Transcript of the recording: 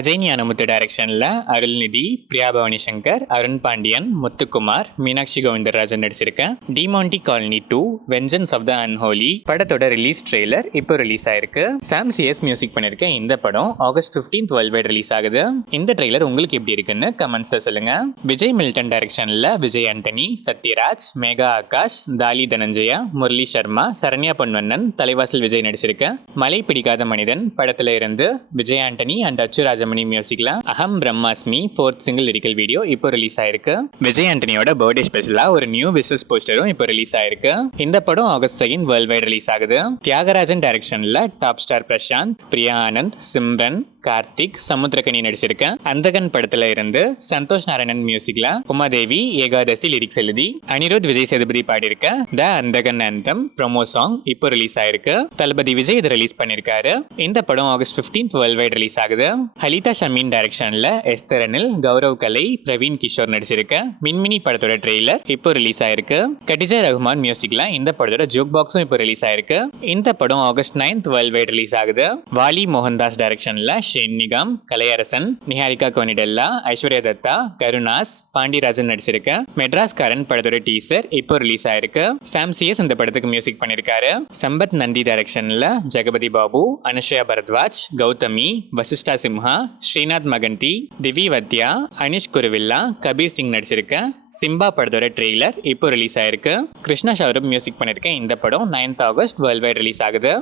அஜய் ஞானமுத்து டைரக்ஷனில் அருள்நிதி, பிரியா பவானி சங்கர், அருண் பாண்டியன், முத்துக்குமார், மீனாட்சி கோவிந்தராஜன் நடிச்சிருக்கேன் Demonte colony 2 vengeance of the unholy படத்தோட ரிலீஸ் ட்ரெய்லர் இப்போ ரிலீஸ் ஆயிருக்கு. சாம் சிஎஸ் மியூசிக் பண்ணியிருக்கேன். இந்த படம் ஆகஸ்ட் 15 வேர்ல்ட் வைட் ரிலீஸ் ஆகுது. இந்த ட்ரெய்லர் உங்களுக்கு எப்படி இருக்குன்னு கமெண்ட்ஸில் சொல்லுங்க. விஜய் மில்டன் டைரக்ஷனில் விஜய் ஆண்டனி, சத்யராஜ், மேகா ஆகாஷ், தாலி தனஞ்சயா, முரளி சர்மா, சரண்யா பொன்வண்ணன், தலைவாசல் விஜய் நடிச்சிருக்கேன். மலை பிடிக்காத மனிதன் படத்துல இருந்து விஜய் ஆண்டனி அண்ட் அச்சு ராஜமணி மியூசிக்ல அகம் பிரம்மாஸ்மி 4th சிங்கிள் லிரிக்கல் வீடியோ இப்போ ரிலீஸ் ஆயிருக்கு. விஜய் ஆண்டனியோட பர்த்டே ஸ்பெஷலா ஒரு நியூ விசஸ் போஸ்டரும் இப்போ ரிலீஸ் ஆயிருக்கு. இந்த படம் ஆகஸ்ட் 2 வேர்ல்ட் வைட் ரிலீஸ் ஆகுது. தியாகராஜன் டைரக்ஷன்ல டாப் ஸ்டார் பிரசாந்த், பிரியா ஆனந்த், சிம்ரன், கார்த்திக், சமுத்திரகனி நடிச்சிருக்கேன். அந்தகன் படத்துல இருந்து சந்தோஷ் நாராயணன் மியூசிக்ல உமாதேவி ஏகாதசி லிரிக்ஸ் எழுதி அனிருத் விஜய் சேதுபதி பாடியிருக்க த அந்தகன் ஆந்தம் ப்ரோமோ சாங் இப்போ ரிலீஸ் ஆயிருக்கு. தளபதி விஜய் இதை ரிலீஸ் பண்ணிருக்காரு. இந்த படம் ஆகஸ்ட் 15 வேர்ல்ட் வைட் ரிலீஸ் ஆகுது. ஹலிதா ஷமீன் டைரக்ஷன்ல எஸ்தரனில் கௌரவ் கலை, பிரவீன் கிஷோர் நடிச்சிருக்க மின்மினி படத்தோட ட்ரெய்லர் இப்போ ரிலீஸ் ஆயிருக்கு. கடிஜா ரஹ்மான் மியூசிக்ல இந்த படத்தோட ஜோக் பாக்ஸும் இப்போ ரிலீஸ் ஆயிருக்கு. இந்த படம் ஆகஸ்ட் 9 வேர்ல்ட் வைட் ரிலீஸ் ஆகுது. வாலி மோகன்தாஸ் டைரக்ஷன்ல ஷென் நிகாம், கலையரசன், நிஹாரிகா கோனிடெல்லா, ஐஸ்வர்யா தத்தா, கருணாஸ், பாண்டியராஜன் நடிச்சிருக்க மெட்ராஸ் காரன் படத்தோட டீசர் இப்போ ரிலீஸ் ஆயிருக்கு. சாம் சிஎஸ் இந்த படத்துக்கு மியூசிக் பண்ணிருக்காரு. சம்பத் நந்தி டைரக்ஷன்ல ஜெகபதி பாபு, அனுஷ்யா பரத்வாஜ், கௌதமி, வசிஷ்டா சிம்ஹா, ஸ்ரீநாத் மகந்தி, திவி வத்யா, அனிஷ் குருவில்லா, கபீர் சிங் நடிச்சிருக்க சிம்பா படத்தோட ட்ரெய்லர் இப்போ ரிலீஸ் ஆயிருக்கு. கிருஷ்ணா ஷௌரப் மியூசிக் பண்ணிருக்க இந்த படம் 9th August world wide release ஆகுது.